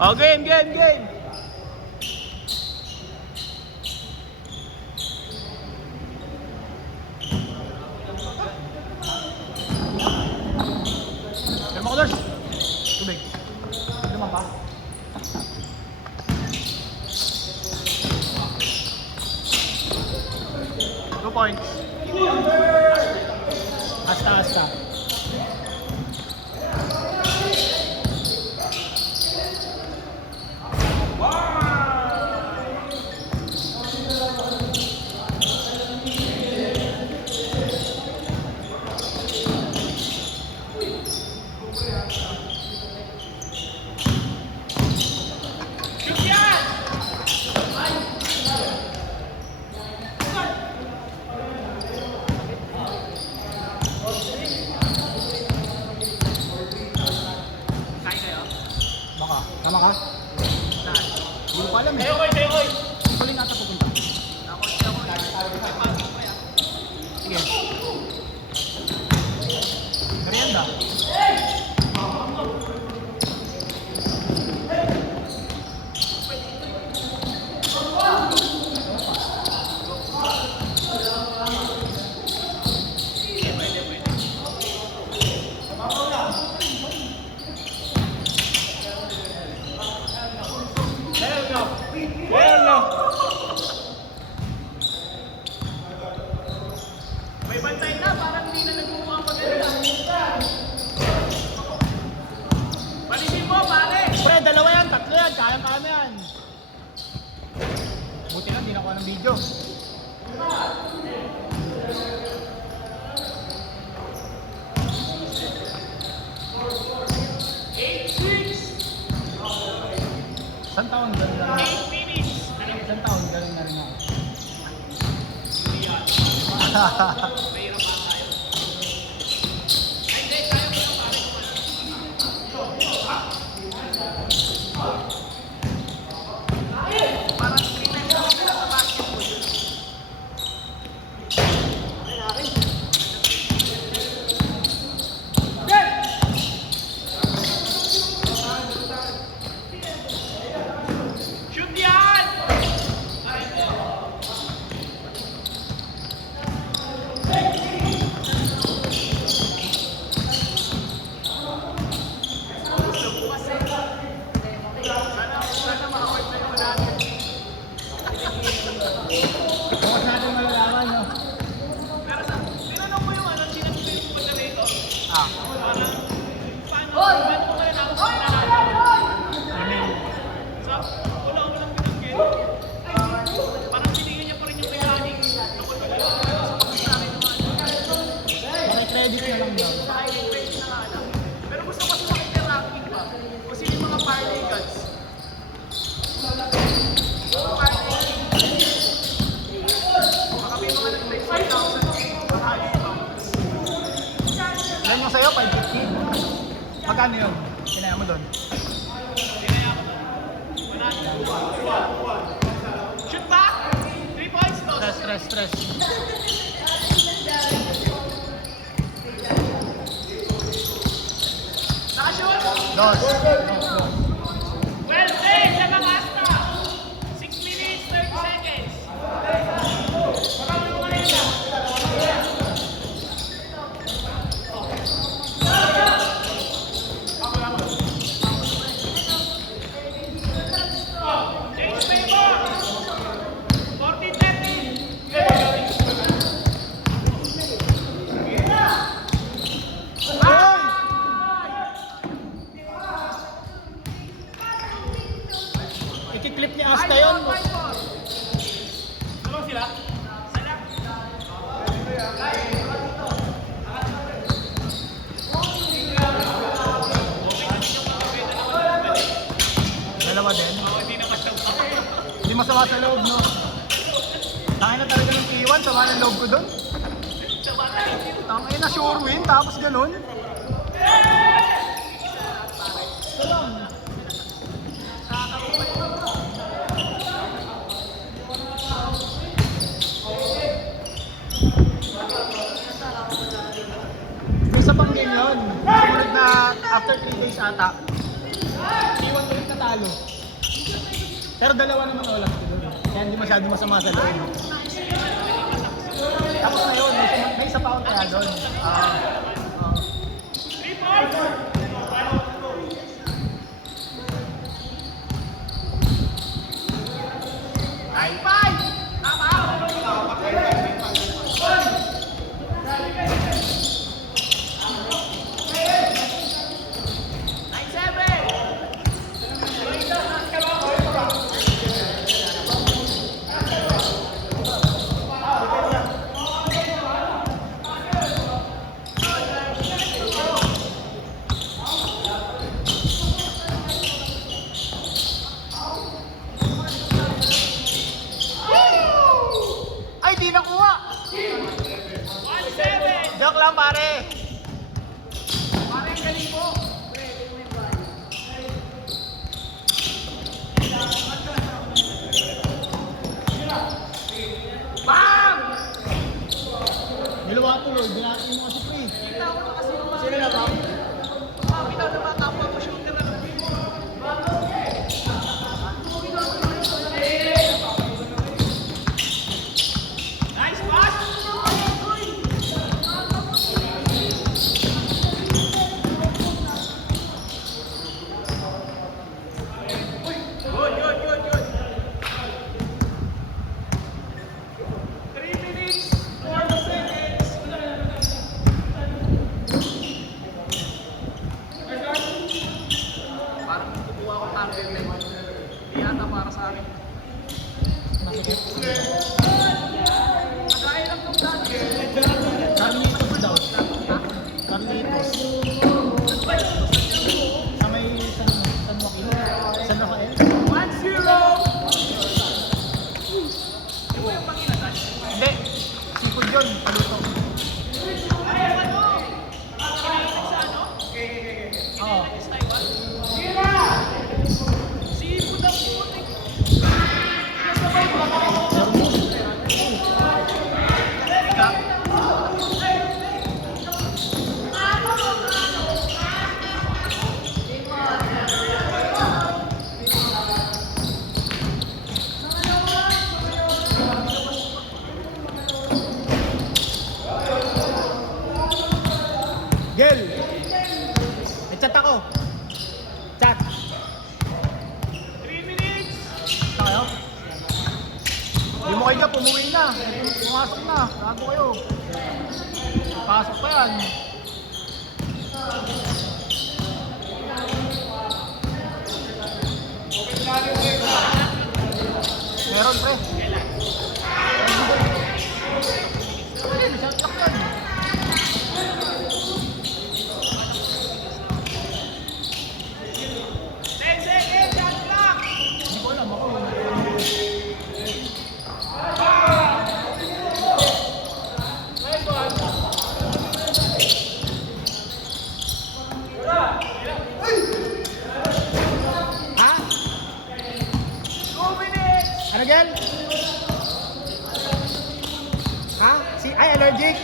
Oh, game. Colors. Tubig. Naman pa. 2 points. Asta. Tama ka? Saan? Hindi ko alam eh. Tekoy! Hindi ko nata pupunta. Sige. Merienda. May bantay na, parang hindi na nagmumukha maganda. Balisin mo, pare! Pre, 2 yan, 3 yan, kaya-kaya na yan. Buti lang, di nakuha ng video. Isang taon gano'n na rin. 8 minutes! Isang taon gano'n na rin ako. Mahirap pa tayo. Ay, hindi. Tayo mo lang pare. Parang screen na sa basketball yun. Shoot yan! Credit na lang daw. Pero gusto ko kasi makita yung ranking ba? Kasi yung mga parlay gods. Baka may mga nag-play 5,000. Ilan mo sa'yo? 550? Magkano yun? Kinaya mo doon? Kinaya mo doon. Shoot back! 3 points to. Stress. Dos. Well played, Sabang Asta. 6 minutes, 30 seconds. Change favor. 14-13. Clip ni Asta yun. Ano sila? Dalawa din? Hindi masama sa loob, no? Tangin na talaga ng T1, sama ng loob ko doon. Tangin na sure win, tapos ganun. May isa pang game yun. Sumunod na after 3 days ata. T1 ulit na talo. Pero dalawa naman ulam doon. Kaya hindi masyado masama sa loob. Tapos na yun, may isa pa akong kaya doon. Ay, di nakuha! Joke lang, pare! Pare, galing mo! Bang! Nilawa ko yun, dinati mo kasi pre. Sino na ba? Bitaw na matapos mo shooter na. Nice pass! Good. 3 minutes, 4 seconds. Parang kukuha ko target eh. Hindi yata para sa akin. Masikip. Nagkain lang itong target. Carlitos daw. Carlitos. Sa may San Joaquin. San Rafael. 1-0! Hindi. Seafood yun. Paluto. Oo. Seafood ang putik. Gel! May chat ako. Chat. 3 minutes! Basta kayo? Hindi mo kayo pumuwi na. Pumasok na. Gago kayo. Pasok pa yan. Meron pre. Ay, shot clock yan. Hindi ko alam ako. Ha? 2 minutes! Ano yan? Ha? Ay, allergic?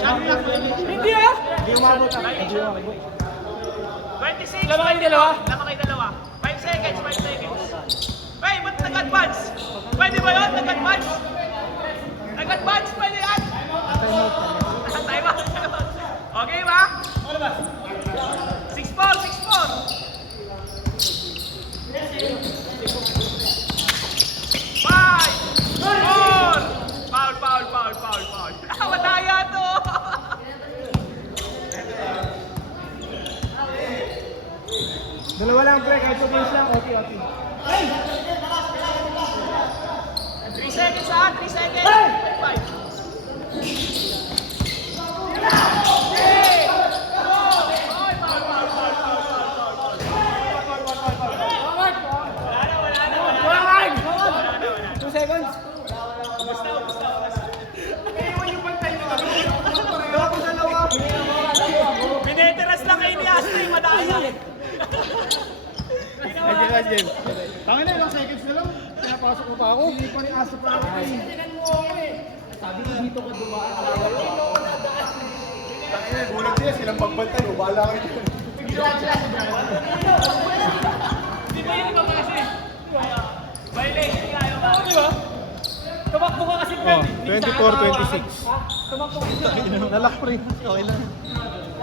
Hindi ah! Hindi umabot ah. 26. Lama kayo dalawa? Lama kayo dalawa. 5 seconds, 5 seconds. Hey, ba't nag-advance? Pwede ba yun? Nag-advance? Nag-advance, pwede yan? Time out. Okay ba? 6-4, 6-4. 5, 4. Foul. Madaya to. Dalawa lang break, ito games lang, okay. 3 seconds ha, 3 seconds. 5. Pineteras lang kayo ni Astay, madaya. Tangin na, ilang seconds na lang. Pinapasok ko pa ako. Hindi pa ni Asa pa ako. Sabi ko dito ka dumaan. Tangin na, gulat sila. Silang pagbantay. Ubala kayo dyan. Hindi ba yun iba kasi? Violation nga yun ba? Di ba? Tumakbo ka kasi Oh, 24-26. Tumakbo ka kasi. Nalak pre. Okay lang.